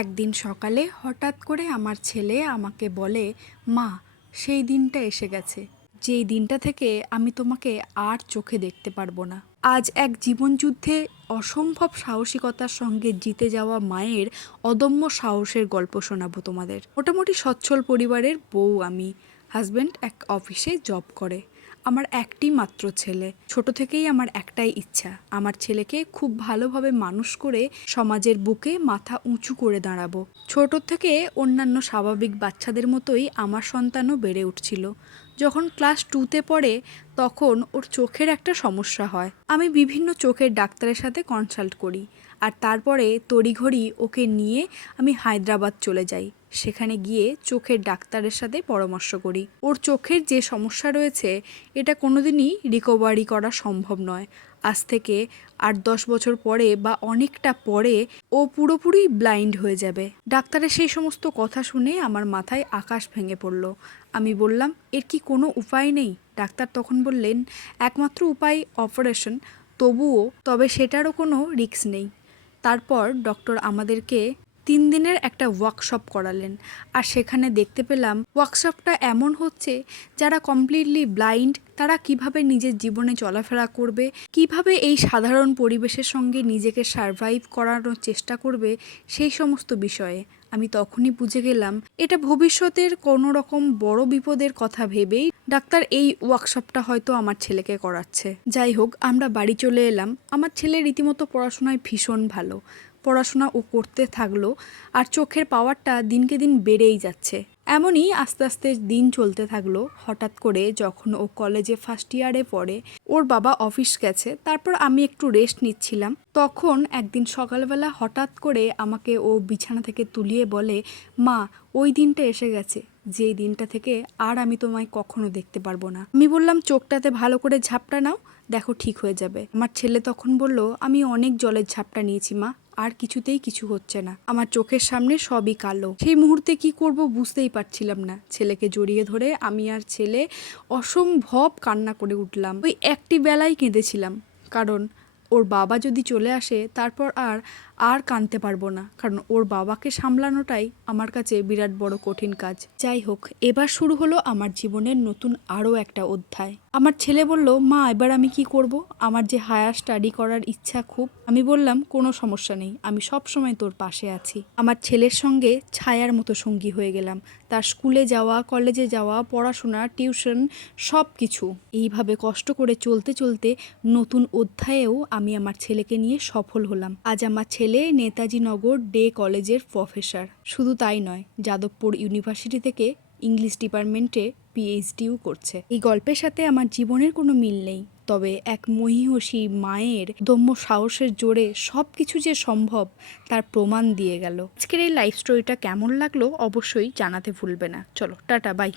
একদিন সকালে হঠাৎ করে আমার ছেলে আমাকে বলে, মা, সেই দিনটা এসে গেছে। যেই দিনটা থেকে আমি তোমাকে আর চোখে দেখতে পারব না। আজ এক জীবনযুদ্ধে অসম্ভব সাহসিকতার সঙ্গে জিতে যাওয়া মায়ের অদম্য সাহসের গল্প শোনাবো তোমাদের। মোটামুটি সচ্ছল পরিবারের বউ আমি। হাজব্যান্ড এক অফিসে জব করে। আমার একটি মাত্র ছেলে। ছোট থেকেই আমার একটাই ইচ্ছা। আমার ছেলেকে খুব ভালোভাবে মানুষ করে সমাজের বুকে মাথা উঁচু করে দাঁড়াবো। ছোট থেকে অন্যান্য স্বাভাবিক বাচ্চাদের মতোই আমার সন্তানও বেড়ে উঠছিল। যখন ক্লাস টুতে পড়ে, তখন ওর চোখের একটা সমস্যা হয়। আমি বিভিন্ন চোখের ডাক্তারের সাথে কনসাল্ট করি। আর তারপরে তড়িঘড়ি ওকে নিয়ে আমি হায়দ্রাবাদ চলে যাই। সেখানে গিয়ে চোখের ডাক্তারের সাথে পরামর্শ করি। ওর চোখের যে সমস্যা রয়েছে, এটা কোনোদিনই রিকভারি করা সম্ভব নয়। আজ থেকে আট দশ বছর পরে বা অনেকটা পরে ও পুরোপুরি ব্লাইন্ড হয়ে যাবে। ডাক্তারের সেই সমস্ত কথা শুনে আমার মাথায় আকাশ ভেঙে পড়ল। আমি বললাম, এর কি কোনো উপায় নেই? ডাক্তার তখন বললেন, একমাত্র উপায় অপারেশন। তবুও, তবে সেটারও কোনো রিস্ক নেই। তারপর ডক্টর আমাদেরকে তিন দিনের একটা ওয়ার্কশপ করালেন। আর সেখানে দেখতে পেলাম ওয়ার্কশপটা এমন হচ্ছে, যারা কমপ্লিটলি ব্লাইন্ড তারা কীভাবে নিজের জীবনে চলাফেরা করবে, কীভাবে এই সাধারণ পরিবেশের সঙ্গে নিজেকে সারভাইভ করানোর চেষ্টা করবে, সেই সমস্ত বিষয়ে আমি তখনই বুঝে গেলাম, এটা ভবিষ্যতের কোনো রকম বড় বিপদের কথা ভেবেই ডাক্তার এই ওয়ার্কশপটা হয়তো আমার ছেলেকে করাচ্ছে। যাই হোক, আমরা বাড়ি চলে এলাম। আমার ছেলে রীতিমতো পড়াশোনায় ভীষণ ভালো। পড়াশোনা ও করতে থাকল আর চোখের পাওয়ারটা দিনকে দিন বেড়েই যাচ্ছে। এমনই আস্তে আস্তে দিন চলতে থাকল। হঠাৎ করে যখন ও কলেজে ফার্স্ট ইয়ারে পড়ে, ওর বাবা অফিস গেছে, তারপর আমি একটু রেস্ট নিচ্ছিলাম। তখন একদিন সকালবেলা হঠাৎ করে আমাকে ও বিছানা থেকে তুলিয়ে বলে, মা, ওই দিনটা এসে গেছে। যেই দিনটা থেকে আর আমি তোমায় কখনো দেখতে পারব না। আমি বললাম, চোখটাতে ভালো করে ঝাপটা নাও, দেখো ঠিক হয়ে যাবে। আমার ছেলে তখন বলল, আমি অনেক জলের ঝাপটা নিয়েছি মা আর কিছুতেই কিছু হচ্ছে না। আমার চোখের সামনে সবই কালো। সেই মুহূর্তে কি করব বুঝতেই পারছিলাম না। ছেলেকে জড়িয়ে ধরে আমি আর ছেলে অসম্ভব কান্না করে উঠলাম। ওই একটি বেলায় কেঁদেছিলাম। কারণ ওর বাবা যদি চলে আসে, তারপর আর আর কানতে পারব না। কারণ ওর বাবাকে সামলানোটাই আমার কাছে বিরাট বড় কঠিন কাজ। যাই হোক, এবার শুরু হলো আমার জীবনের নতুন আরও একটা অধ্যায়। আমার ছেলে বলল, মা, এবার আমি কি করব? আমার যে হায়ার স্টাডি করার ইচ্ছা খুব। আমি বললাম, কোনো সমস্যা নেই, আমি সব সময় তোর পাশে আছি। আমার ছেলের সঙ্গে ছায়ার মতো সঙ্গী হয়ে গেলাম। তার স্কুলে যাওয়া কলেজে যাওয়া, পড়াশোনা টিউশন সব কিছু এইভাবে কষ্ট করে চলতে চলতে নতুন অধ্যায়েও আমি আমার ছেলেকে নিয়ে সফল হলাম। আজ আমার ছেলে নেতাজি নগর ডে কলেজের প্রফেসর শুধু তাই নয়, যাদবপুর ইউনিভার্সিটি থেকে ইংলিশ ডিপার্টমেন্টে পিএইচডিও করছে। এই গল্পের সাথে আমার জীবনের কোনো মিল নেই। তবে এক মহিষী মায়ের দম্য সাহসের জোরে সব কিছু যে সম্ভব তার প্রমাণ দিয়ে গেল। আজকের এই লাইফ স্টোরিটা কেমন লাগল অবশ্যই জানাতে ভুলবে না। চলো, টাটা বাই